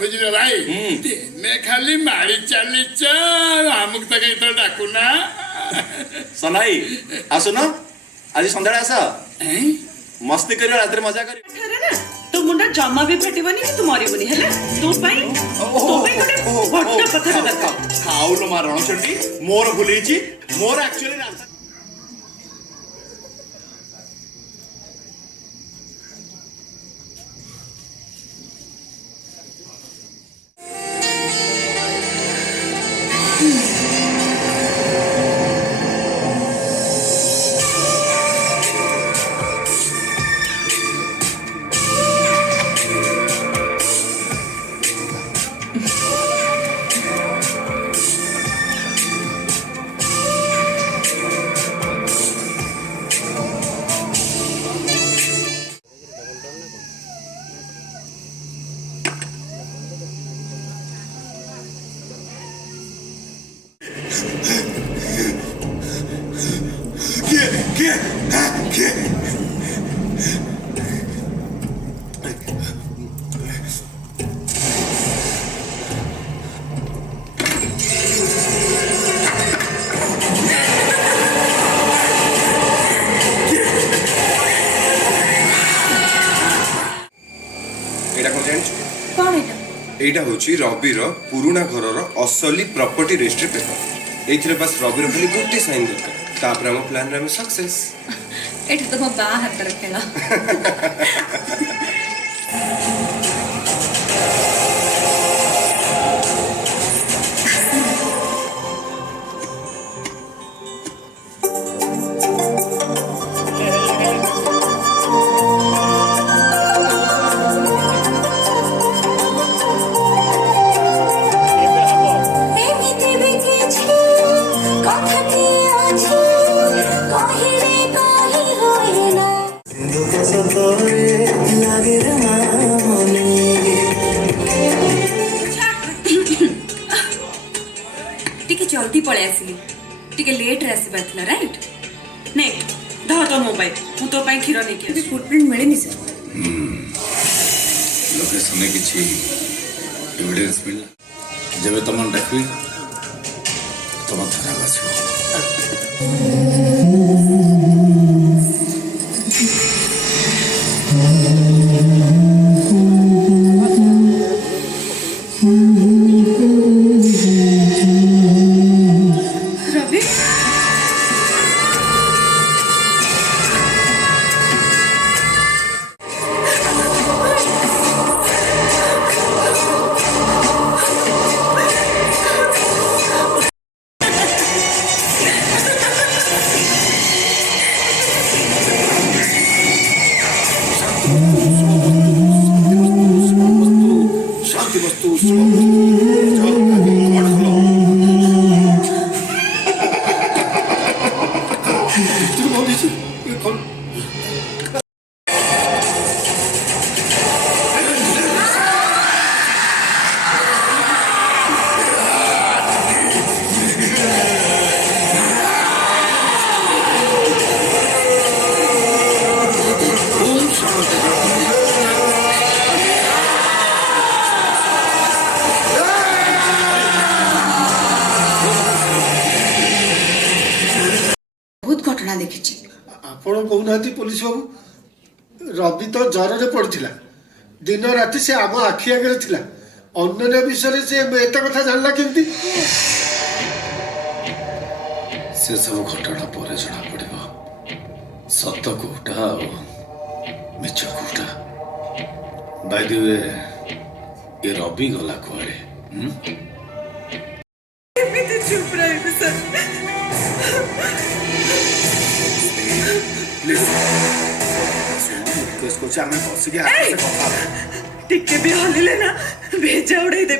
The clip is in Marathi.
बुझल भाई दिने खाली मारी चलीच आमुक तो कहीं तो डाकुना सनाई आसुन आज संध्या आस मस्ती कर रात मजा कर तो मुंडा जमा भी फटिबनी कि तू मरिबनी हैला तू पई गोटे पत्थर दरकार खाऊ लो मार रणचंडी मोर भूलीची मोर एक्चुअली এইটা হচ্ছে রবির পুরুনা ঘরর আসলি প্রপার্টি রেজিস্ট্রি পেপার এইথিরে বাস রবির খালি গোটে সাইন দরকার তারপরে আমার প্ল্যান রে सक्सेस এটা তো মো বা হাতর খেলা जल्दी पळे आसिली टिके लेट रे आसी बाथला राइट ने ध तो मोबाइल मु तो पई खीरो नै के फुटप्रिंट मिलेनी सर लोकेशन में किछि एविडेंस मिलला जबे तमन देखबी तम थाना बसबो घटना देखी आपण कहूना पुलिस बाबू रवि तो ज्वर पड़ा दिन राति से आम आखि आगे थिला अन्य विषय से एत कथा जानला केमती से सब घटना पर जना पड़ो सत कोटा मिछ कोटा बाय द वे ये रवि गला कुआड़े चुप रहे सर रिक्वेस्ट कर टिके भी हलिले ना भेजा उड़ाई दे